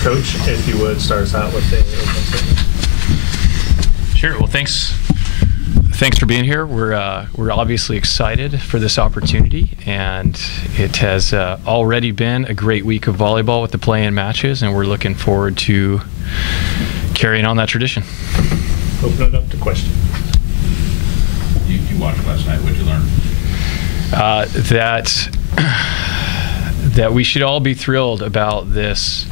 Coach, if you would, start us out with the opening statement. Sure. Well, thanks for being here. We're obviously excited for this opportunity, and it has already been a great week of volleyball with the play-in matches, and we're looking forward to carrying on that tradition. Open it up to questions. You watched last night. What did you learn? That we should all be thrilled about this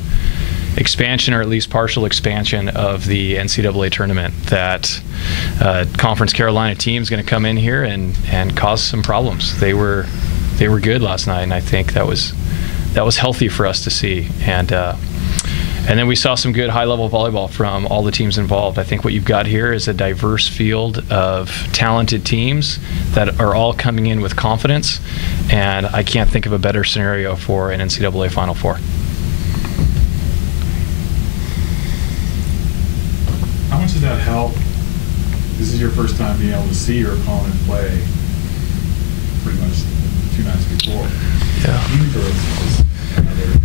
expansion, or at least partial expansion, of the NCAA tournament. That Conference Carolina team is going to come in here and cause some problems. They were good last night, and I think that was healthy for us to see. And then we saw some good high-level volleyball from all the teams involved. I think what you've got here is a diverse field of talented teams that are all coming in with confidence, and I can't think of a better scenario for an NCAA Final Four. How much did that help? This is your first time being able to see your opponent play pretty much 2 nights before. Yeah. Another.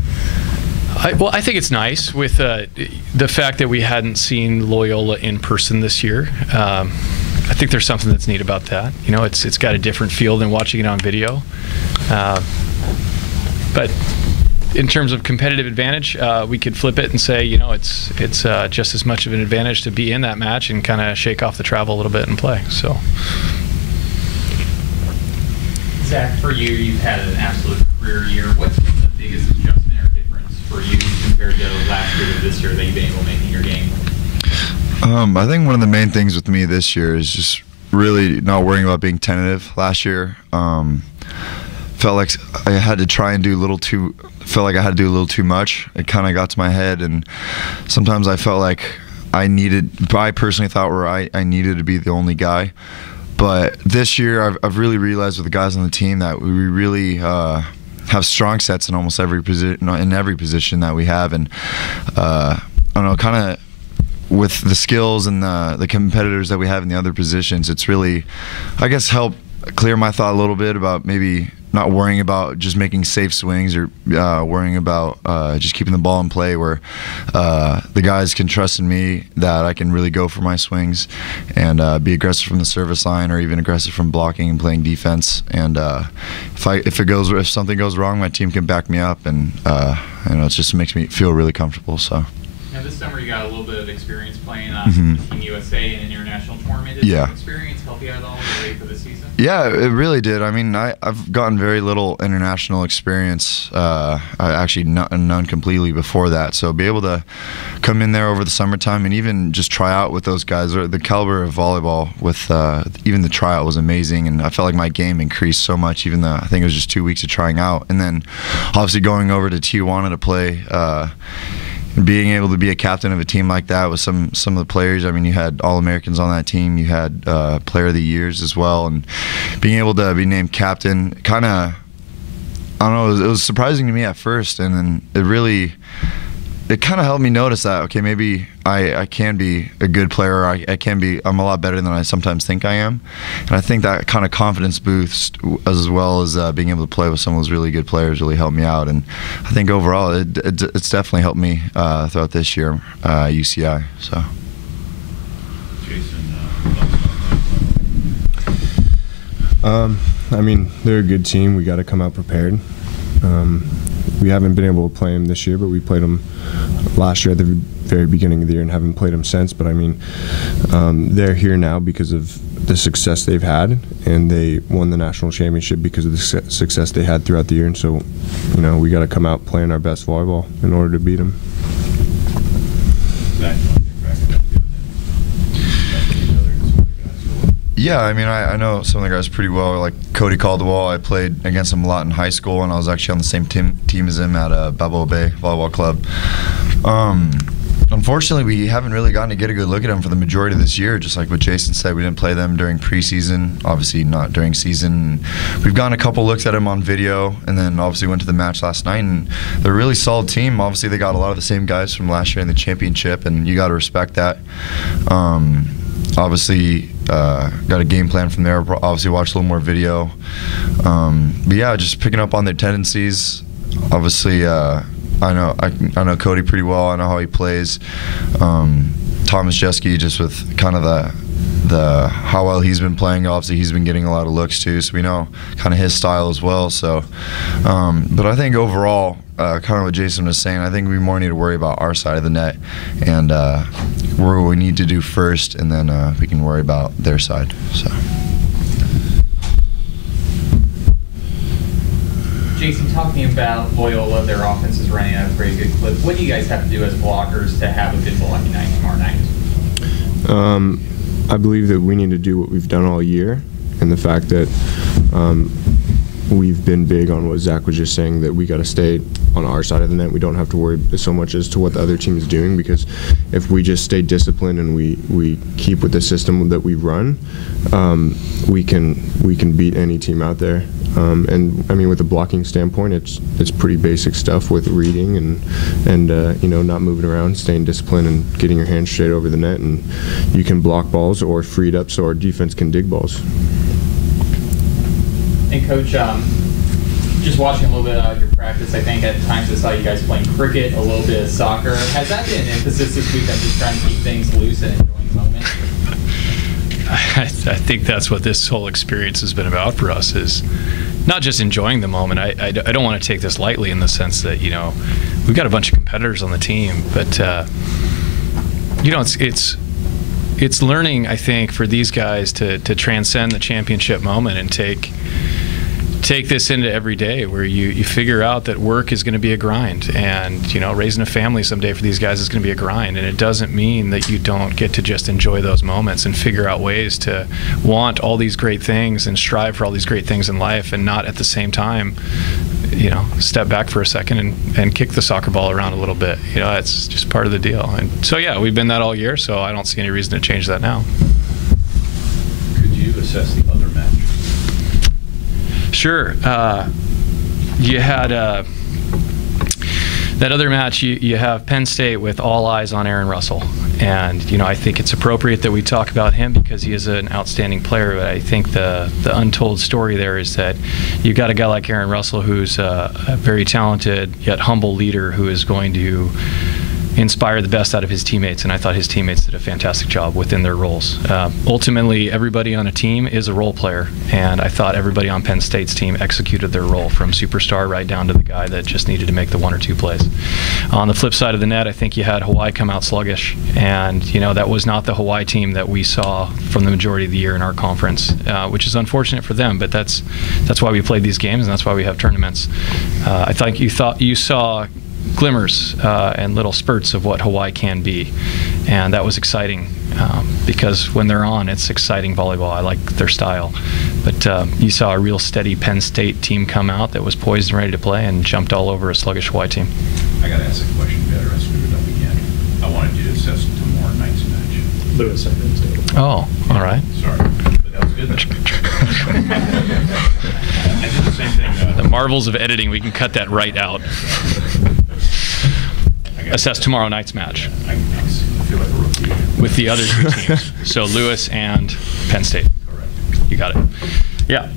I think it's nice with the fact that we hadn't seen Loyola in person this year. I think there's something that's neat about that. You know, it's got a different feel than watching it on video. But in terms of competitive advantage, we could flip it and say, you know, it's just as much of an advantage to be in that match and kind of shake off the travel a little bit and play. So, Zach, for you, you've had an absolute career year. What's been the biggest adjustment or difference for you compared to last year to this year that you've been able to make in your game? I think one of the main things with me this year is just really not worrying about being tentative. Last year, felt like I had to try and do a little too much. It kind of got to my head, and sometimes I felt like I personally thought I needed to be the only guy. But this year, I've really realized with the guys on the team that we really have strong sets in almost every position that we have, and I don't know, kind of with the skills and the competitors that we have in the other positions, it's really, I guess, helped clear my thought a little bit about maybe not worrying about just making safe swings, or worrying about just keeping the ball in play, where the guys can trust in me that I can really go for my swings and be aggressive from the service line, or even aggressive from blocking and playing defense. And if something goes wrong, my team can back me up, and you know, it just makes me feel really comfortable. So. Now this summer you got a little bit of experience playing on Team USA in an international tournament. Did that experience help you at all ready for the season? Yeah, it really did. I mean, I've gotten very little international experience, actually none completely before that. So be able to come in there over the summertime and even just try out with those guys. The caliber of volleyball with even the tryout was amazing, and I felt like my game increased so much, even though I think it was just 2 weeks of trying out. And then obviously going over to Tijuana to play, being able to be a captain of a team like that with some of the players. I mean, you had All-Americans on that team, you had Player of the Years as well, and being able to be named captain, kind of, I don't know, it was surprising to me at first, and then it kind of helped me notice that, okay, maybe I can be a good player, I'm a lot better than I sometimes think I am. And I think that kind of confidence boost, as well as being able to play with some of those really good players, really helped me out. And I think overall it's definitely helped me throughout this year, UCI. So. Jason, I mean, they're a good team. We got to come out prepared. We haven't been able to play them this year, but we played them last year at the very beginning of the year and haven't played them since. But I mean, they're here now because of the success they've had, and they won the national championship because of the success they had throughout the year. And so, you know, we got to come out playing our best volleyball in order to beat them. Yeah, I mean, I know some of the guys pretty well. Like Cody Caldwell, I played against him a lot in high school, and I was actually on the same team as him at Balboa Bay Volleyball Club. Unfortunately, we haven't really gotten to get a good look at them for the majority of this year. Just like what Jason said, we didn't play them during preseason, obviously not during season. We've gotten a couple looks at them on video, and then obviously went to the match last night, and they're a really solid team. Obviously, they got a lot of the same guys from last year in the championship, and you got to respect that. Obviously, got a game plan from there. Obviously, watched a little more video. But yeah, just picking up on their tendencies. Obviously, I I know Cody pretty well. I know how he plays. Thomas Jeske, just with kind of the how well he's been playing. Obviously, he's been getting a lot of looks too, so we know kind of his style as well. So, but I think overall, kind of what Jason was saying, I think we more need to worry about our side of the net and where we need to do first, and then we can worry about their side. So. Jason, talking about Loyola, their offense is running at a pretty good clip. What do you guys have to do as blockers to have a good blocking night tomorrow night? I believe that we need to do what we've done all year, and the fact that we've been big on what Zach was just saying, that we got to stay on our side of the net. We don't have to worry so much as to what the other team is doing, because if we just stay disciplined and we keep with the system that we run, we can beat any team out there. And I mean, with a blocking standpoint, it's pretty basic stuff with reading and you know, not moving around, staying disciplined, and getting your hands straight over the net, and you can block balls or free it up so our defense can dig balls. And Coach, just watching a little bit of your practice, I think at times I saw you guys playing cricket, a little bit of soccer. Has that been an emphasis this week on just trying to keep things loose and enjoying the moment? I think that's what this whole experience has been about for us, is not just enjoying the moment. I don't want to take this lightly in the sense that, you know, we've got a bunch of competitors on the team, but you know, it's learning, I think, for these guys to transcend the championship moment and take this into every day, where you figure out that work is going to be a grind, and, you know, raising a family someday for these guys is going to be a grind, and it doesn't mean that you don't get to just enjoy those moments and figure out ways to want all these great things and strive for all these great things in life, and not at the same time, you know, step back for a second and kick the soccer ball around a little bit. You know, that's just part of the deal. And so, yeah, we've been that all year, so I don't see any reason to change that now. Could you assess the other match? Sure. You had that other match, you have Penn State with all eyes on Aaron Russell. And, you know, I think it's appropriate that we talk about him because he is an outstanding player. But I think the untold story there is that you've got a guy like Aaron Russell, who's a very talented yet humble leader, who is going to inspire the best out of his teammates, and I thought his teammates did a fantastic job within their roles. Ultimately, everybody on a team is a role player, and I thought everybody on Penn State's team executed their role, from superstar right down to the guy that just needed to make the one or two plays. On the flip side of the net, I think you had Hawaii come out sluggish, and, you know, that was not the Hawaii team that we saw from the majority of the year in our conference, which is unfortunate for them, but that's why we played these games, and that's why we have tournaments. I think you saw glimmers and little spurts of what Hawaii can be, and that was exciting, because when they're on, it's exciting volleyball. I like their style, but you saw a real steady Penn State team come out that was poised and ready to play and jumped all over a sluggish Hawaii team. I got to ask a question better. I screwed it up again. I wanted you to assess tomorrow night's match. Lewis, I didn't say it. Oh, all right. Sorry, but that was good. I did the same thing. The marvels of editing, we can cut that right out. Assess tomorrow night's match. I feel like a rookie. With the other two teams. So Lewis and Penn State. Correct. You got it. Yeah.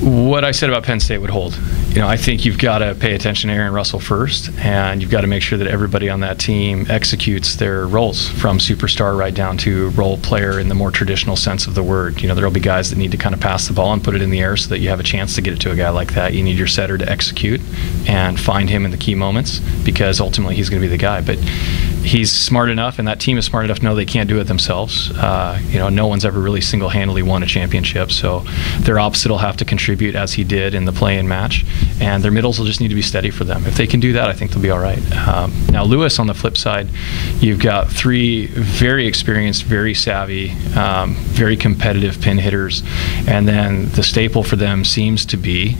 What I said about Penn State would hold. You know, I think you've got to pay attention to Aaron Russell first, and you've got to make sure that everybody on that team executes their roles, from superstar right down to role player in the more traditional sense of the word. You know, there'll be guys that need to kind of pass the ball and put it in the air so that you have a chance to get it to a guy like that. You need your setter to execute and find him in the key moments, because ultimately he's going to be the guy. But he's smart enough, and that team is smart enough to know they can't do it themselves. You know, no one's ever really single-handedly won a championship, so their opposite will have to contribute, as he did in the play-in match, and their middles will just need to be steady for them. If they can do that, I think they'll be all right. Now, Lewis, on the flip side, you've got three very experienced, very savvy, very competitive pin hitters, and then the staple for them seems to be,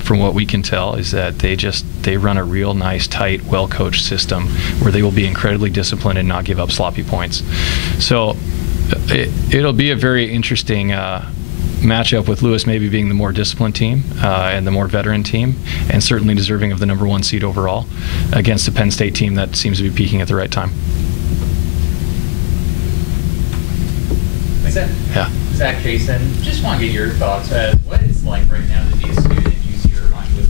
from what we can tell, is that they run a real nice, tight, well-coached system where they will be incredibly disciplined and not give up sloppy points. So it'll be a very interesting matchup, with Lewis maybe being the more disciplined team and the more veteran team, and certainly deserving of the #1 seed overall, against a Penn State team that seems to be peaking at the right time. Zack, Jason, just want to get your thoughts as what it's like right now to be a student at UC Irvine with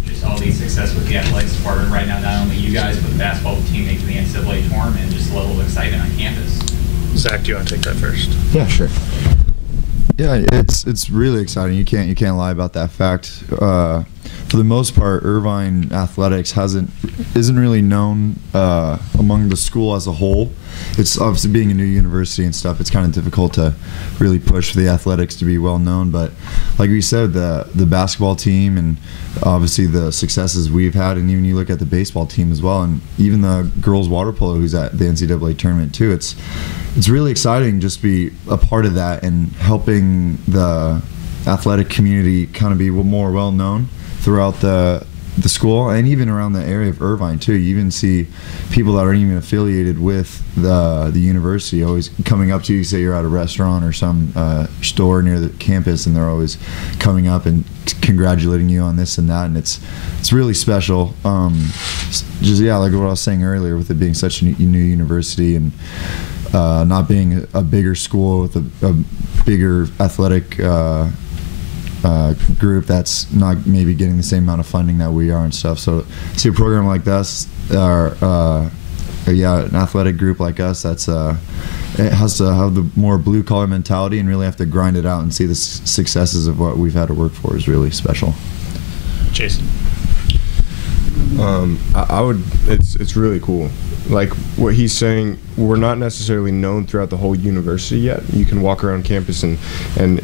success with the athletics department right now, not only you guys, but the basketball team making the NCAA tournament, and just a level of excitement on campus. Zach, do you want to take that first? Yeah, sure. Yeah, it's really exciting. You can't lie about that fact. For the most part, Irvine athletics isn't really known among the school as a whole. It's obviously being a new university and stuff. It's kind of difficult to really push for the athletics to be well known. But like we said, the basketball team and obviously the successes we've had, and even you look at the baseball team as well, and even the girls water polo who's at the NCAA tournament too. It's really exciting just to be a part of that and helping the athletic community kind of be more well known throughout the school and even around the area of Irvine too. You even see people that aren't even affiliated with the university always coming up to you, say you're at a restaurant or some store near the campus, and they're always coming up and congratulating you on this and that, and it's really special. Just like what I was saying earlier, with it being such a new university and not being a bigger school with a bigger athletic group that's not maybe getting the same amount of funding that we are and stuff. So see a program like this, an athletic group like us, it has to have the more blue collar mentality and really have to grind it out and see the successes of what we've had to work for is really special. Jason. It's really cool. Like what he's saying, we're not necessarily known throughout the whole university yet. You can walk around campus and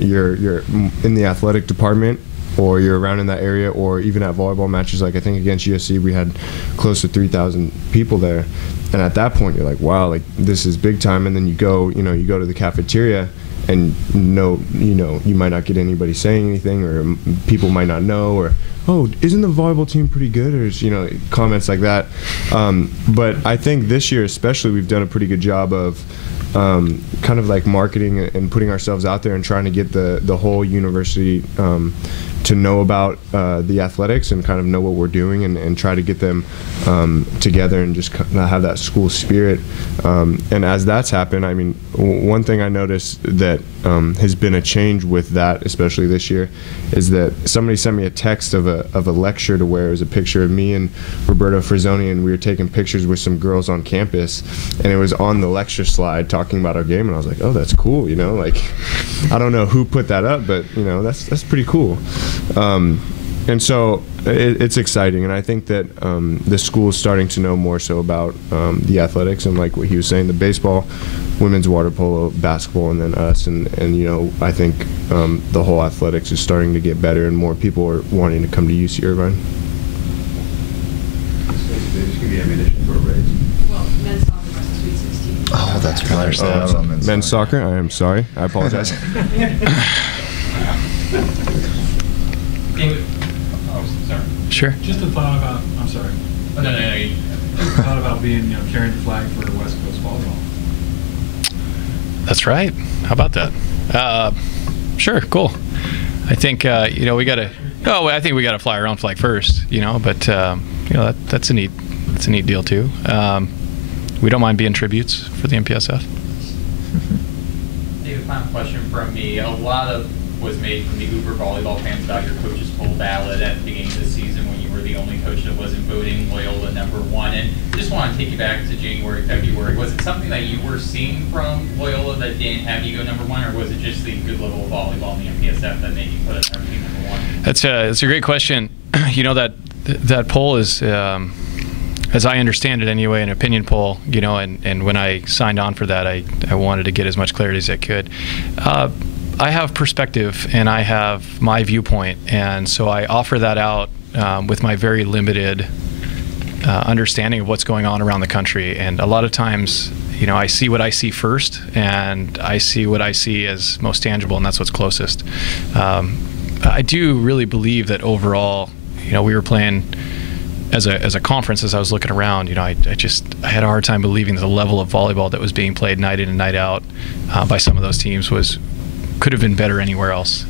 you're in the athletic department, or you're around in that area, or even at volleyball matches. Like I think against USC we had close to 3,000 people there, and at that point you're like, wow, like this is big time. And then you go to the cafeteria, and you might not get anybody saying anything, or people might not know, or oh, isn't the volleyball team pretty good, or comments like that. But I think this year especially we've done a pretty good job of kind of like marketing and putting ourselves out there and trying to get the whole university to know about the athletics and kind of know what we're doing, and try to get them together and just kind of have that school spirit. And as that's happened, I mean, one thing I noticed that has been a change with that, especially this year, is that somebody sent me a text of a lecture to where it was a picture of me and Roberto Frazzoni, and we were taking pictures with some girls on campus, and it was on the lecture slide talking about our game, and I was like, oh, that's cool, like I don't know who put that up, but that's pretty cool. And so it's exciting, and I think that the school is starting to know more so about the athletics, and like what he was saying, the baseball, women's water polo, basketball, and then us, and I think the whole athletics is starting to get better, and more people are wanting to come to UC Irvine. They just give you ammunition for a raise. Well, men's soccer versus Sweet 16. Oh, that's right. Men's soccer. I am sorry. I apologize. David. Oh, sorry. Sure. Just a thought about, I'm sorry. Oh, no. Just a thought about being, carrying the flag for West Coast volleyball. That's right. How about that? Sure, cool. I think we got to. Oh, I think we got to fly our own flag first. But that's a neat deal too. We don't mind being tributes for the MPSF. David, final question from me. A lot of was made from the Uber volleyball fans about your coach's poll ballot at the beginning of the season when you were the only coach that wasn't voting Loyola #1. And just want to take you back to January, February. Was it something that you were seeing from Loyola that didn't have you go #1, or was it just the good level of volleyball in the MPSF that made you put it everything #1? That's a great question. That poll is, as I understand it anyway, an opinion poll. And when I signed on for that, I wanted to get as much clarity as I could. I have perspective, and I have my viewpoint, and so I offer that out with my very limited understanding of what's going on around the country. And a lot of times, I see what I see first, and I see what I see as most tangible, and that's what's closest. I do really believe that overall, we were playing as a conference. As I was looking around, I had a hard time believing the level of volleyball that was being played night in and night out by some of those teams could have been better anywhere else.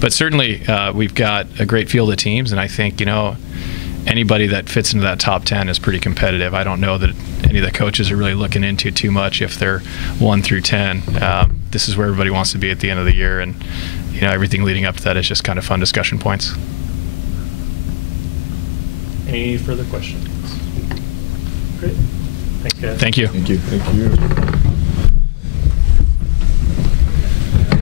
But certainly we've got a great field of teams, and I think anybody that fits into that top 10 is pretty competitive. I don't know that any of the coaches are really looking into too much if they're 1 through 10. This is where everybody wants to be at the end of the year, and everything leading up to that is just kind of fun discussion points. Any further questions? Great. Thanks, guys. Thank you. Thank you. Thank you.